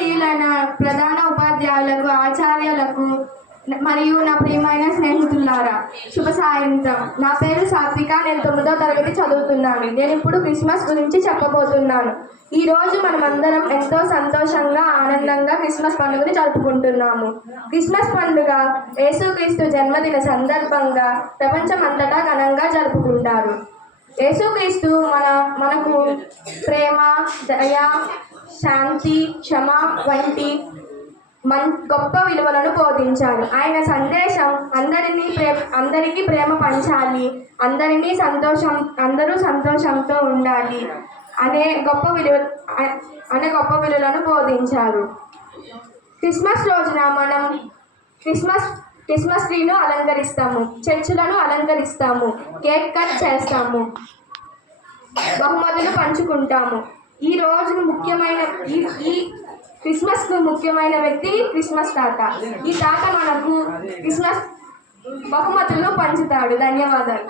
గౌరవనీయులైన ప్రధాన ఉపాధ్యాయులకు, ఆచార్యులకు మరియు నా ప్రియమైన స్నేహితులారా, శుభ సాయంత్రం. నా పేరు సాత్విక. నేను 9వ తరగతి చదువుతున్నాను. నేను ఇప్పుడు క్రిస్మస్ గురించి చెప్పబోతున్నాను. ఈ రోజు మనమందరం ఎంతో సంతోషంగా, ఆనందంగా క్రిస్మస్ పండుగను జరుపుకుంటున్నాము. క్రిస్మస్ పండుగ యేసుక్రీస్తు జన్మదిన సందర్భంగా ప్రపంచమంతటా ఘనంగా జరుపుకుంటారు. యేసుక్రీస్తు మనకు ప్రేమ, దయ, శాంతి, క్షమ వంటి గొప్ప విలువలను బోధించారు. ఆయన సందేశం అందరికీ ప్రేమ పంచాలి, అందరూ సంతోషంతో ఉండాలి అనే గొప్ప విలువలను బోధించారు. క్రిస్మస్ రోజున మనం క్రిస్మస్ ట్రీను అలంకరిస్తాము, చర్చిలను అలంకరిస్తాము, కేక్ కట్ చేస్తాము, బహుమతులు పంచుకుంటాము. ఈ క్రిస్మస్కు ముఖ్యమైన వ్యక్తి క్రిస్మస్ తాత. ఈ తాత మనకు క్రిస్మస్ బహుమతులు పంచుతాడు. ధన్యవాదాలు.